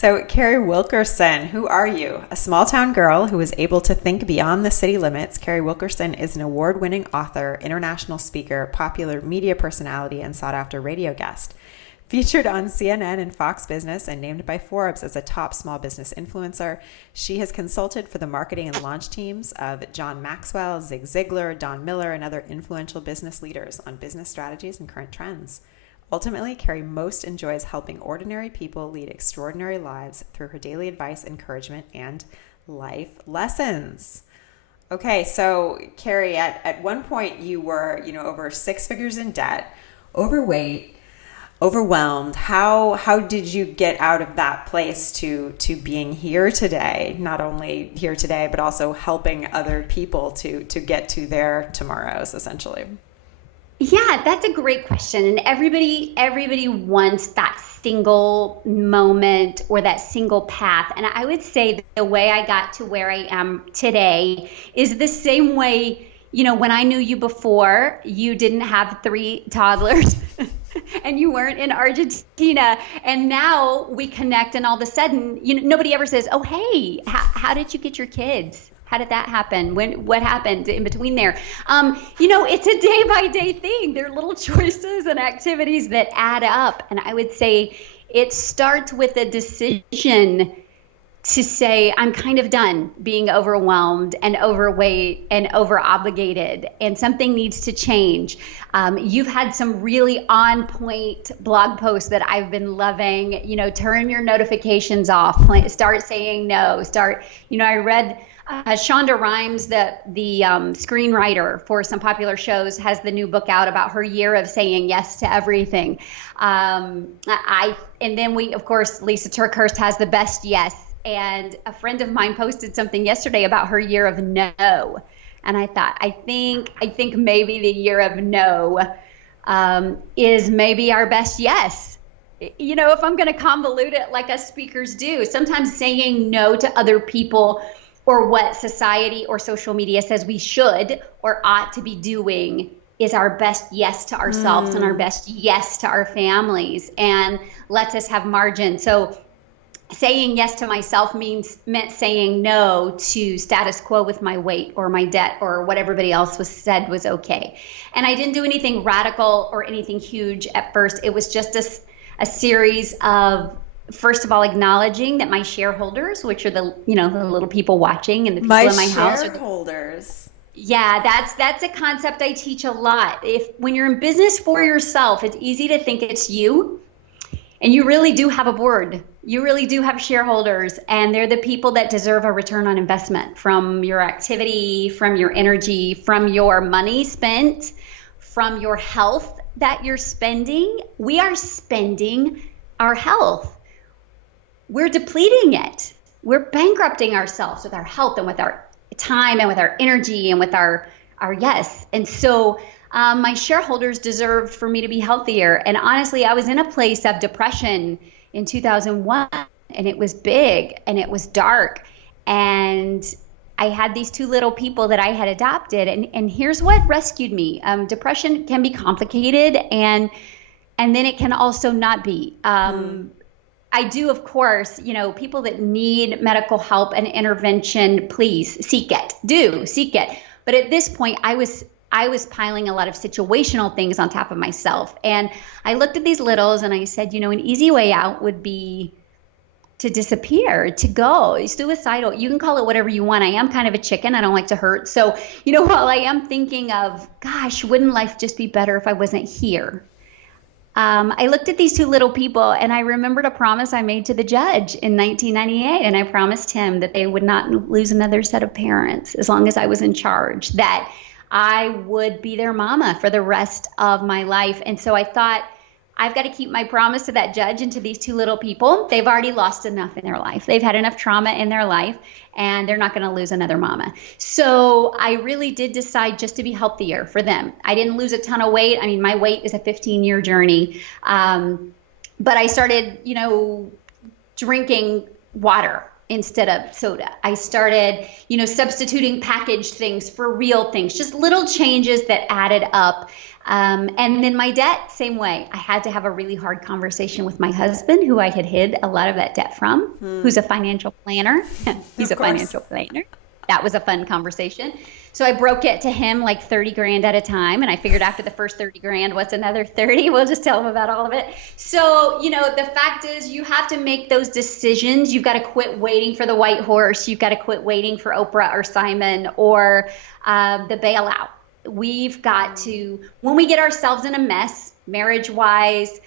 So, Carrie Wilkerson, who are you? A small town girl who was able to think beyond the city limits. Carrie Wilkerson is an award winning author, international speaker, popular media personality, and sought after radio guest. Featured on CNN and Fox Business and named by Forbes as a top small business influencer, she has consulted for the marketing and launch teams of John Maxwell, Zig Ziglar, Don Miller, and other influential business leaders on business strategies and current trends. Ultimately, Carrie most enjoys helping ordinary people lead extraordinary lives through her daily advice, encouragement, and life lessons. Okay, so Carrie, at one point you were, over six figures in debt, overweight, overwhelmed. How did you get out of that place to being here today? Not only here today, but also helping other people to get to their tomorrows, essentially. Yeah, that's a great question. And everybody wants that single moment or that single path. And I would say the way I got to where I am today is the same way, when I knew you before, you didn't have three toddlers and you weren't in Argentina. And now we connect and all of a sudden, nobody ever says, oh, hey, how did you get your kids? How did that happen? What happened in between there? It's a day by day thing. There are little choices and activities that add up. And I would say it starts with a decision to say, I'm kind of done being overwhelmed and overweight and over obligated, and something needs to change. You've had some really on point blog posts that I've been loving. Turn your notifications off, start saying no, I read Shonda Rhimes, the screenwriter for some popular shows, has the new book out about her year of saying yes to everything. And then of course, Lisa Turkhurst has the best yes. And a friend of mine posted something yesterday about her year of no. And I thought, I think maybe the year of no is maybe our best yes. If I'm going to convolute it like us speakers do, sometimes saying no to other people or what society or social media says we should or ought to be doing is our best yes to ourselves and our best yes to our families, and lets us have margin. So saying yes to myself meant saying no to status quo with my weight or my debt or what everybody else said was okay. And I didn't do anything radical or anything huge at first. It was just a series of, first of all, acknowledging that my shareholders, which are the little people watching and the people in my house, shareholders. Yeah, that's a concept I teach a lot. When you're in business for yourself, it's easy to think it's you, and you really do have a board. You really do have shareholders, and they're the people that deserve a return on investment from your activity, from your energy, from your money spent, from your health that you're spending. We are spending our health. We're depleting it. We're bankrupting ourselves with our health and with our time and with our energy and with our yes. And so my shareholders deserved for me to be healthier. And honestly, I was in a place of depression in 2001, and it was big and it was dark. And I had these two little people that I had adopted. And here's what rescued me. Depression can be complicated, and then it can also not be. I do, of course, people that need medical help and intervention, please seek it. But at this point, I was piling a lot of situational things on top of myself. And I looked at these littles and I said, an easy way out would be to disappear, to go suicidal. You can call it whatever you want. I am kind of a chicken. I don't like to hurt. So, while I am thinking of, gosh, wouldn't life just be better if I wasn't here? I looked at these two little people and I remembered a promise I made to the judge in 1998. And I promised him that they would not lose another set of parents as long as I was in charge, that I would be their mama for the rest of my life. And so I thought, I've got to keep my promise to that judge and to these two little people. They've already lost enough in their life. They've had enough trauma in their life, and they're not going to lose another mama. So I really did decide just to be healthier for them. I didn't lose a ton of weight. I mean, my weight is a 15-year journey. But I started, drinking water instead of soda. I started, substituting packaged things for real things, just little changes that added up. And then my debt, same way. I had to have a really hard conversation with my husband, who I had hid a lot of that debt from, who's a financial planner. He's a financial planner. That was a fun conversation. So I broke it to him like 30 grand at a time. And I figured after the first 30 grand, what's another 30? We'll just tell him about all of it. So, the fact is you have to make those decisions. You've got to quit waiting for the white horse. You've got to quit waiting for Oprah or Simon or the bailout. We've got to, when we get ourselves in a mess, marriage-wise,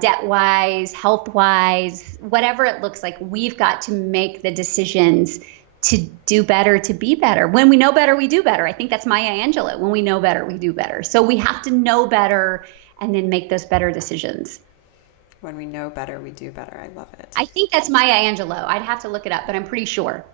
debt-wise, health-wise, whatever it looks like, we've got to make the decisions to do better, to be better. When we know better, we do better. I think that's Maya Angelou. When we know better, we do better. So we have to know better and then make those better decisions. When we know better, we do better. I love it. I think that's Maya Angelou. I'd have to look it up, but I'm pretty sure.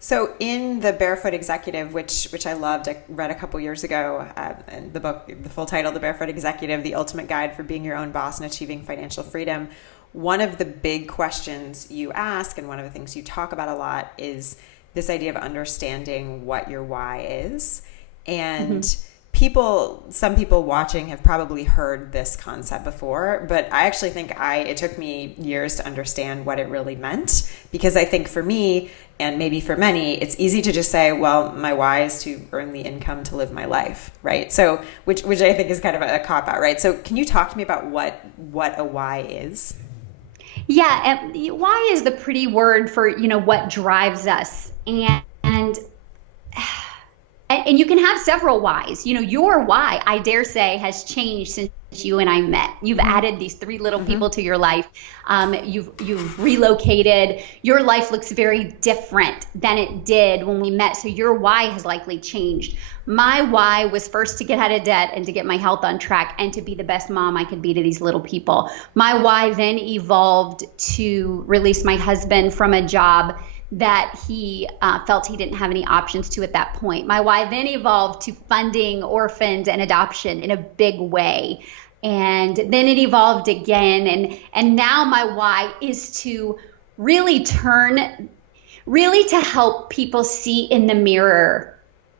So in the Barefoot Executive, which I loved, I read a couple years ago, and the book, the full title, The Barefoot Executive, The Ultimate Guide for Being Your Own Boss and Achieving Financial Freedom. One of the big questions you ask, and one of the things you talk about a lot, is this idea of understanding what your why is. And some people watching have probably heard this concept before, but I actually think it took me years to understand what it really meant, because I think for me, and maybe for many, it's easy to just say, well, my why is to earn the income to live my life, right? So, which I think is kind of a cop-out, right? So can you talk to me about what a why is? Yeah, and why is the pretty word for, what drives us. And you can have several whys. Your why, I dare say, has changed since you and I met. You've added these 3 little people to your life. You've relocated. Your life looks very different than it did when we met. So your why has likely changed. My why was first to get out of debt and to get my health on track and to be the best mom I could be to these little people. My why then evolved to release my husband from a job that he felt he didn't have any options to at that point. My why then evolved to funding orphans and adoption in a big way. And then it evolved again. And now my why is to really to help people see in the mirror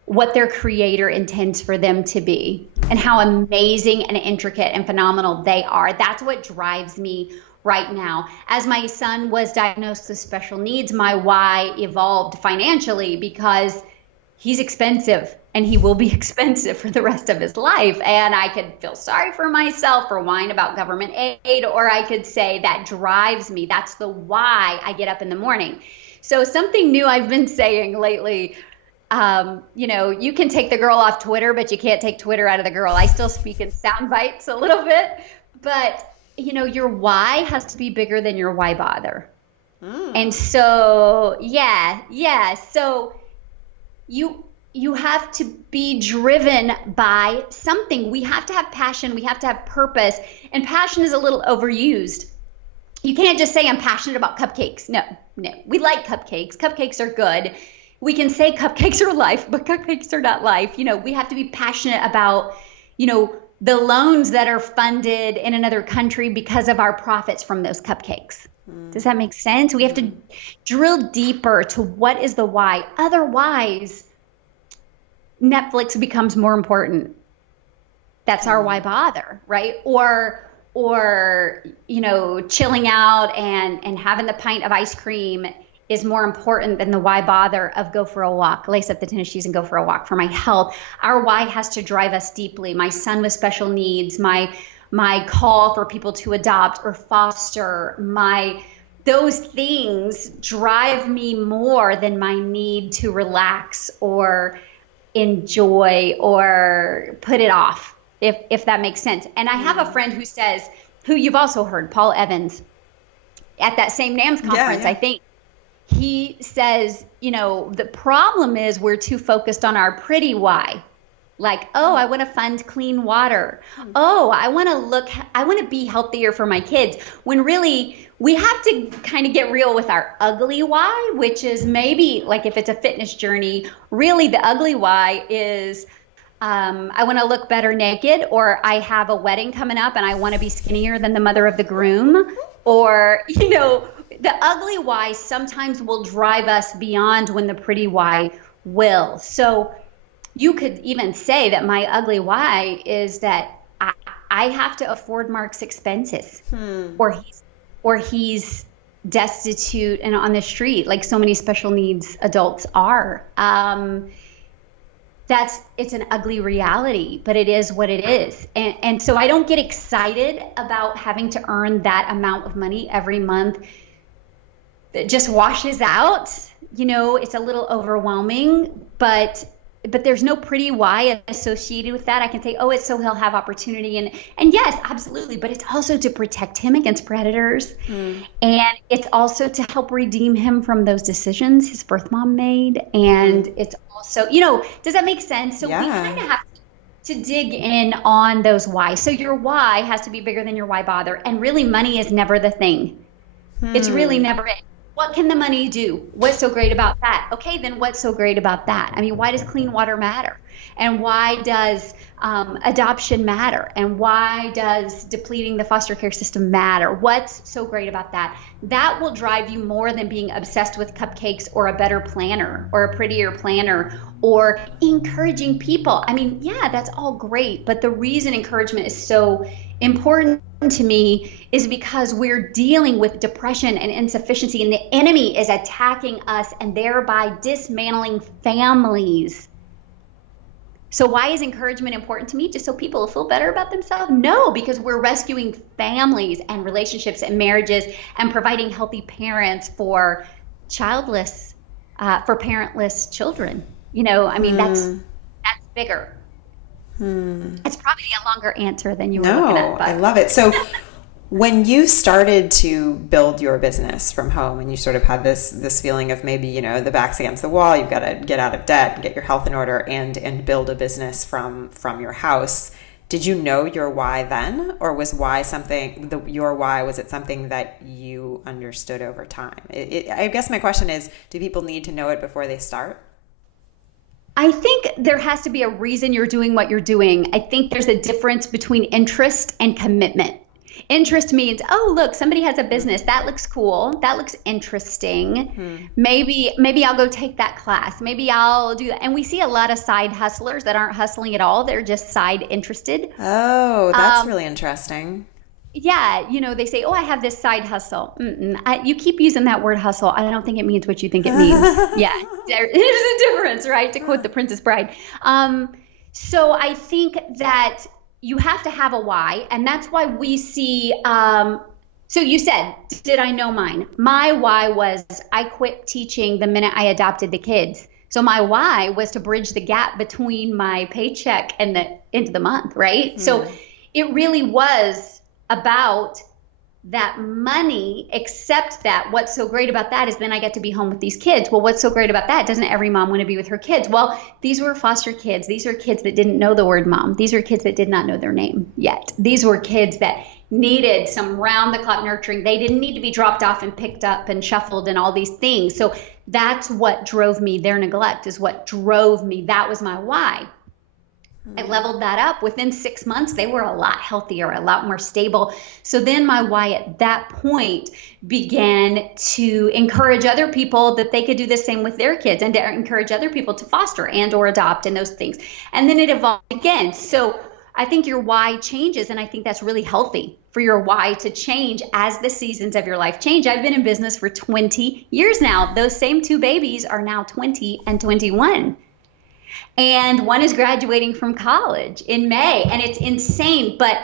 what their creator intends for them to be and how amazing and intricate and phenomenal they are. That's what drives me right now. As my son was diagnosed with special needs, my why evolved financially because he's expensive and he will be expensive for the rest of his life. And I could feel sorry for myself or whine about government aid, or I could say that drives me. That's the why I get up in the morning. So something new I've been saying lately, you can take the girl off Twitter, but you can't take Twitter out of the girl. I still speak in sound bites a little bit, but your why has to be bigger than your why bother. And so, so you have to be driven by something. We have to have passion. We have to have purpose. And passion is a little overused. You can't just say I'm passionate about cupcakes. No. We like cupcakes. Cupcakes are good. We can say cupcakes are life, but cupcakes are not life. We have to be passionate about, the loans that are funded in another country because of our profits from those cupcakes. Does that make sense? We have to drill deeper to what is the why. Otherwise, Netflix becomes more important. That's our why bother, right? Or chilling out and having the pint of ice cream is more important than the why bother of go for a walk, lace up the tennis shoes and go for a walk for my health. Our why has to drive us deeply. My son with special needs, my call for people to adopt or foster, those things drive me more than my need to relax or enjoy or put it off, if that makes sense. And I have a friend who you've also heard, Paul Evans, at that same NAMS conference, I think. He says, the problem is we're too focused on our pretty why. Like, I want to fund clean water. I want to be healthier for my kids. When really we have to kind of get real with our ugly why, which is maybe like if it's a fitness journey, really the ugly why is I want to look better naked, or I have a wedding coming up and I want to be skinnier than the mother of the groom, or, the ugly why sometimes will drive us beyond when the pretty why will. So you could even say that my ugly why is that I have to afford Mark's expenses, or he's destitute and on the street, like so many special needs adults are. It's an ugly reality, but it is what it is. And so I don't get excited about having to earn that amount of money every month. It just washes out. It's a little overwhelming, but there's no pretty why associated with that. I can say, oh, it's so he'll have opportunity. And yes, absolutely. But it's also to protect him against predators. And it's also to help redeem him from those decisions his birth mom made. And it's also, does that make sense? So we kind of have to dig in on those whys. So your why has to be bigger than your why bother. And really, money is never the thing. It's really never it. What can the money do? What's so great about that? Okay, then what's so great about that? I mean, why does clean water matter? And why does adoption matter? And why does depleting the foster care system matter? What's so great about that? That will drive you more than being obsessed with cupcakes or a better planner or a prettier planner or encouraging people. I mean, yeah, that's all great. But the reason encouragement is so important to me is because we're dealing with depression and insufficiency, and the enemy is attacking us and thereby dismantling families. So why is encouragement important to me? Just so people will feel better about themselves? No, because we're rescuing families and relationships and marriages and providing healthy parents for childless, for parentless children. That's bigger. It's probably a longer answer than you were looking at. No, I love it. So when you started to build your business from home and you sort of had this feeling of maybe, the back's against the wall, you've got to get out of debt and get your health in order and build a business from your house, did you know your why then? Or was your why, was it something that you understood over time? I guess my question is, do people need to know it before they start? I think there has to be a reason you're doing what you're doing. I think there's a difference between interest and commitment. Interest means, oh, look, somebody has a business. That looks cool. That looks interesting. Maybe I'll go take that class. Maybe I'll do that. And we see a lot of side hustlers that aren't hustling at all. They're just side interested. Oh, that's really interesting. Yeah, they say, oh, I have this side hustle. You keep using that word hustle. I don't think it means what you think it means. Yeah, there's a difference, right? To quote The Princess Bride. So I think that you have to have a why, and that's why we see. So you said, did I know mine? My why was I quit teaching the minute I adopted the kids. So my why was to bridge the gap between my paycheck and the end of the month, right? So it really was about that money, except that what's so great about that is then I get to be home with these kids. Well, what's so great about that? Doesn't every mom want to be with her kids? Well, these were foster kids. These are kids that didn't know the word mom. These are kids that did not know their name yet. These were kids that needed some round-the-clock nurturing. They didn't need to be dropped off and picked up and shuffled and all these things. So that's what drove me. Their neglect is what drove me. That was my why. I leveled that up. Within 6 months, they were a lot healthier, a lot more stable. So then my why at that point began to encourage other people that they could do the same with their kids and to encourage other people to foster and or adopt and those things. And then it evolved again. So I think your why changes, and I think that's really healthy for your why to change as the seasons of your life change. I've been in business for 20 years now. Those same two babies are now 20 and 21. And one is graduating from college in May, and it's insane. But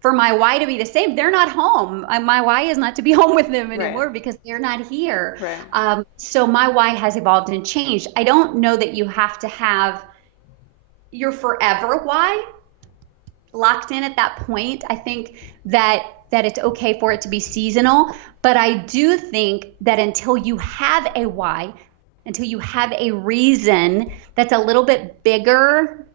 for my why to be the same, they're not home. My why is not to be home with them anymore because they're not here. Right. So my why has evolved and changed. I don't know that you have to have your forever why locked in at that point. I think that it's okay for it to be seasonal. But I do think that until you have a why, until you have a reason that's a little bit bigger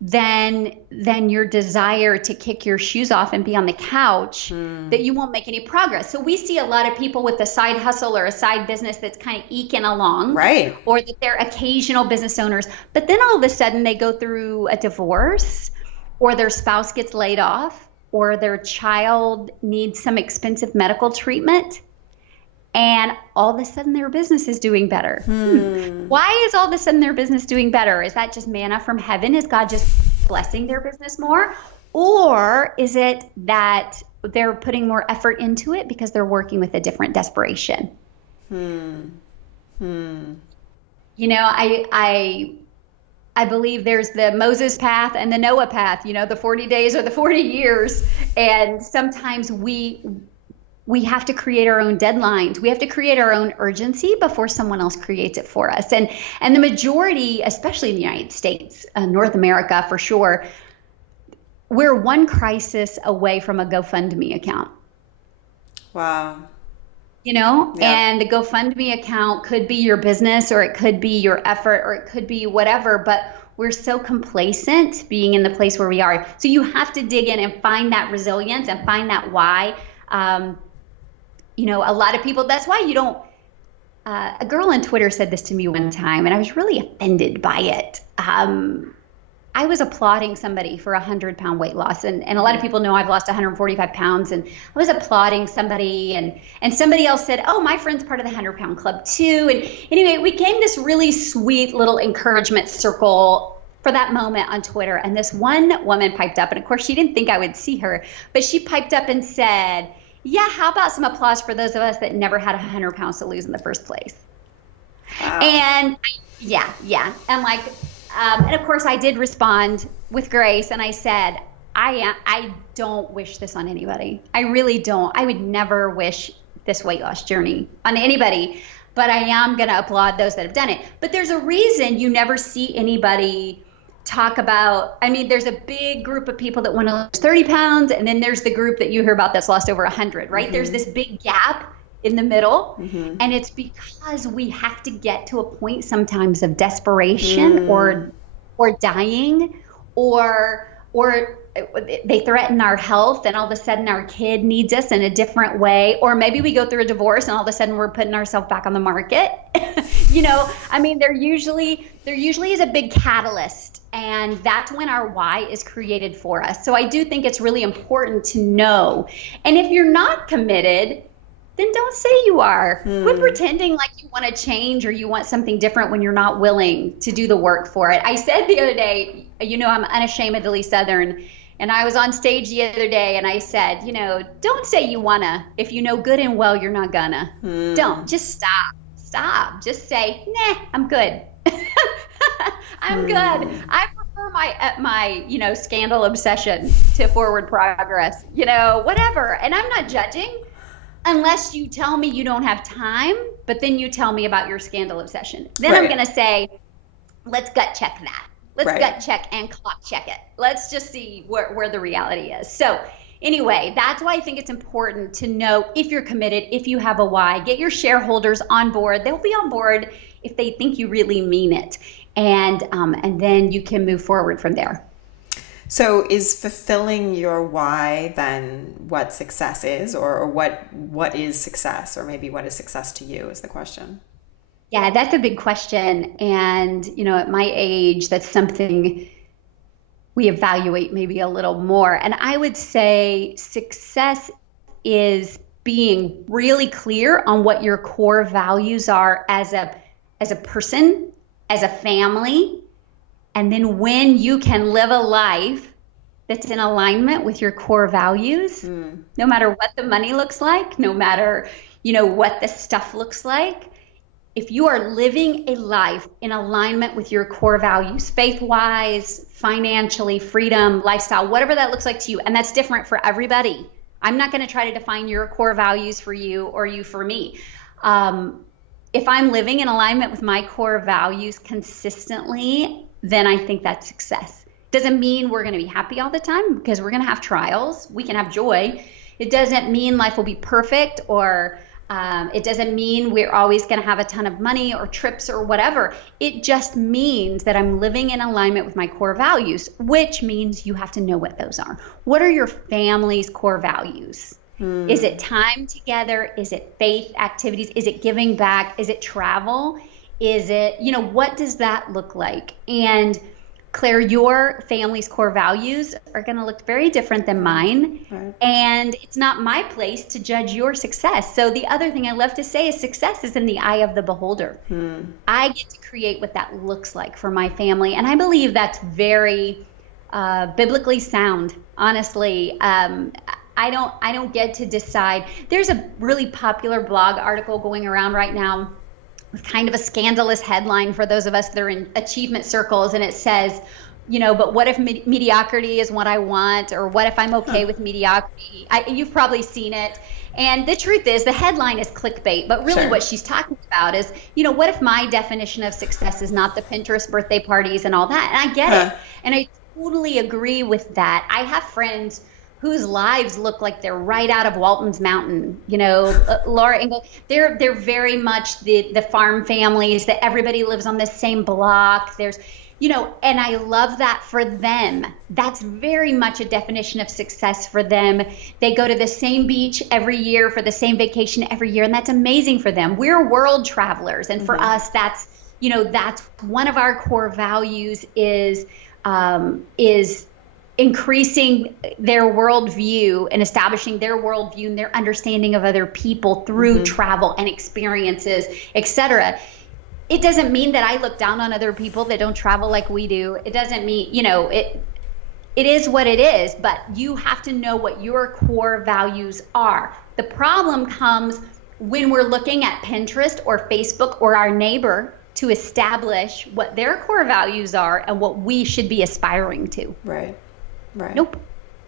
than your desire to kick your shoes off and be on the couch, that you won't make any progress. So we see a lot of people with a side hustle or a side business that's kind of eking along, right? Or that they're occasional business owners, but then all of a sudden they go through a divorce, or their spouse gets laid off, or their child needs some expensive medical treatment. and all of a sudden their business is doing better. Why is all of a sudden their business doing better? Is that just manna from heaven? Is God just blessing their business more? Or is it that they're putting more effort into it because they're working with a different desperation? You know, I believe there's the Moses path and the Noah path, you know, the 40 days or the 40 years. And sometimes we have to create our own deadlines. We have to create our own urgency before someone else creates it for us. And the majority, especially in the United States, North America for sure, we're one crisis away from a GoFundMe account. Wow. You know, and the GoFundMe account could be your business, or it could be your effort, or it could be whatever, but we're so complacent being in the place where we are. So you have to dig in and find that resilience and find that why. You know, a lot of people, that's why you don't, a girl on Twitter said this to me one time, and I was really offended by it. I was applauding somebody for 100-pound weight loss. And a lot of people know I've lost 145 pounds. And I was applauding somebody. And somebody else said, oh, my friend's part of the 100-pound club too. And anyway, it became this really sweet little encouragement circle for that moment on Twitter. And this one woman piped up. And of course, she didn't think I would see her. But she piped up and said, yeah, how about some applause for those of us that never had 100 pounds to lose in the first place? Wow. And yeah. And like, and of course, I did respond with grace, and I said, I don't wish this on anybody. I really don't. I would never wish this weight loss journey on anybody, but I am going to applaud those that have done it. But there's a reason you never see anybody talk about, I mean, there's a big group of people that want to lose 30 pounds, and then there's the group that you hear about that's lost over 100, right? There's this big gap in the middle. And it's because we have to get to a point sometimes of desperation or dying, or they threaten our health, and all of a sudden our kid needs us in a different way. Or maybe we go through a divorce and all of a sudden we're putting ourselves back on the market. You know, I mean, there usually is a big catalyst, and that's when our why is created for us. So I do think it's really important to know. And if you're not committed, then don't say you are. Quit pretending like you want to change or you want something different when you're not willing to do the work for it. I said the other day, you know, I'm unashamedly Southern, and I was on stage the other day and I said, you know, don't say you wanna if you know good and well you're not gonna. Don't. Just stop. Just say, nah, I'm good. I'm good. I prefer my you know, scandal obsession to forward progress, you know, whatever. And I'm not judging. Unless you tell me you don't have time, but then you tell me about your scandal obsession. Then I'm going to say, let's gut check that. Let's gut check and clock check it. Let's just see where the reality is. So anyway, that's why I think it's important to know if you're committed, if you have a why. Get your shareholders on board. They'll be on board if they think you really mean it. And then you can move forward from there. So is fulfilling your why then what success is, or what is success, or maybe what is success to you is the question? Yeah, that's a big question. And, you know, at my age, that's something we evaluate maybe a little more. And I would say success is being really clear on what your core values are as a person, as a family. And then when you can live a life that's in alignment with your core values, no matter what the money looks like, no matter, you know, what the stuff looks like, if you are living a life in alignment with your core values, faith-wise, financially, freedom, lifestyle, whatever that looks like to you, and that's different for everybody. I'm not going to try to define your core values for you or you for me. If I'm living in alignment with my core values consistently, then I think that's success. Doesn't mean we're going to be happy all the time, because we're going to have trials. We can have joy. It doesn't mean life will be perfect, or it doesn't mean we're always going to have a ton of money or trips or whatever. It just means that I'm living in alignment with my core values, which means you have to know what those are. What are your family's core values? Is it time together? Is it faith activities? Is it giving back? Is it travel? Is it, you know, what does that look like? And Claire, your family's core values are going to look very different than mine. Right. And it's not my place to judge your success. So the other thing I love to say is success is in the eye of the beholder. I get to create what that looks like for my family. And I believe that's very biblically sound, honestly. I don't get to decide. There's a really popular blog article going around right now with kind of a scandalous headline for those of us that are in achievement circles, and it says, but what if mediocrity is what I want, or what if I'm okay with mediocrity? You've probably seen it. And the truth is, the headline is clickbait, but really what she's talking about is, what if my definition of success is not the Pinterest birthday parties and all that? And I get it. And I totally agree with that. I have friends whose lives look like they're right out of Walton's Mountain. Laura Ingle, they're very much the farm families that everybody lives on the same block. There's, and I love that for them. That's very much a definition of success for them. They go to the same beach every year for the same vacation every year, and that's amazing for them. We're world travelers, and for us, that's one of our core values is increasing their worldview and establishing their worldview and their understanding of other people through travel and experiences, etc. It doesn't mean that I look down on other people that don't travel like we do. It doesn't mean, it is what it is, but you have to know what your core values are. The problem comes when we're looking at Pinterest or Facebook or our neighbor to establish what their core values are and what we should be aspiring to. Right.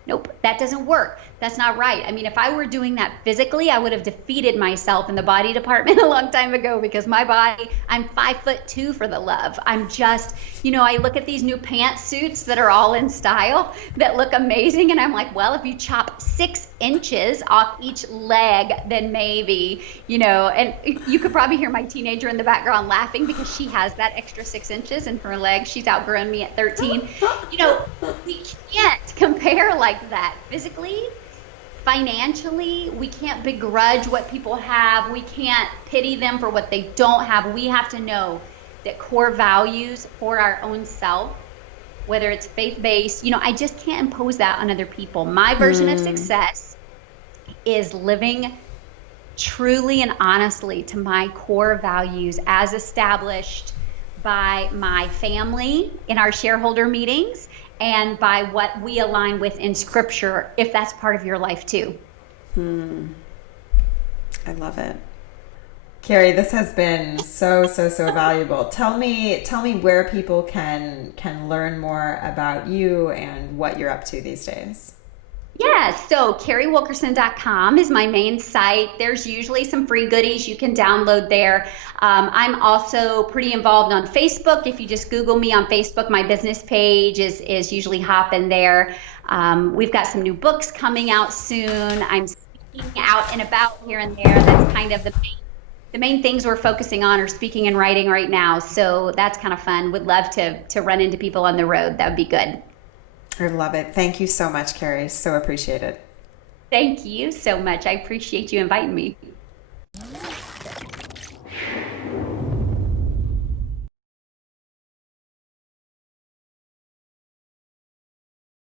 Nope, that doesn't work. That's not right. I mean, if I were doing that physically, I would have defeated myself in the body department a long time ago, because my body, I'm 5'2" for the love. I'm just, I look at these new pantsuits that are all in style that look amazing. And I'm like, well, if you chop 6 inches off each leg, then maybe, and you could probably hear my teenager in the background laughing because she has that extra 6 inches in her leg. She's outgrown me at 13. We can't compare like that physically. Financially, we can't begrudge what people have. We can't pity them for what they don't have. We have to know that core values for our own self, whether it's faith-based, I just can't impose that on other people. My version of success is living truly and honestly to my core values as established by my family in our shareholder meetings, and by what we align with in Scripture, if that's part of your life too. I love it. Carrie, this has been so valuable. Tell me where people can learn more about you and what you're up to these days. Yeah, so carriewilkerson.com is my main site. There's usually some free goodies you can download there. I'm also pretty involved on Facebook. If you just Google me on Facebook, my business page is usually hopping there. We've got some new books coming out soon. I'm speaking out and about here and there. That's kind of the main things we're focusing on are speaking and writing right now. So that's kind of fun. Would love to run into people on the road. That would be good. I love it. Thank you so much, Carrie. So appreciate it. Thank you so much. I appreciate you inviting me.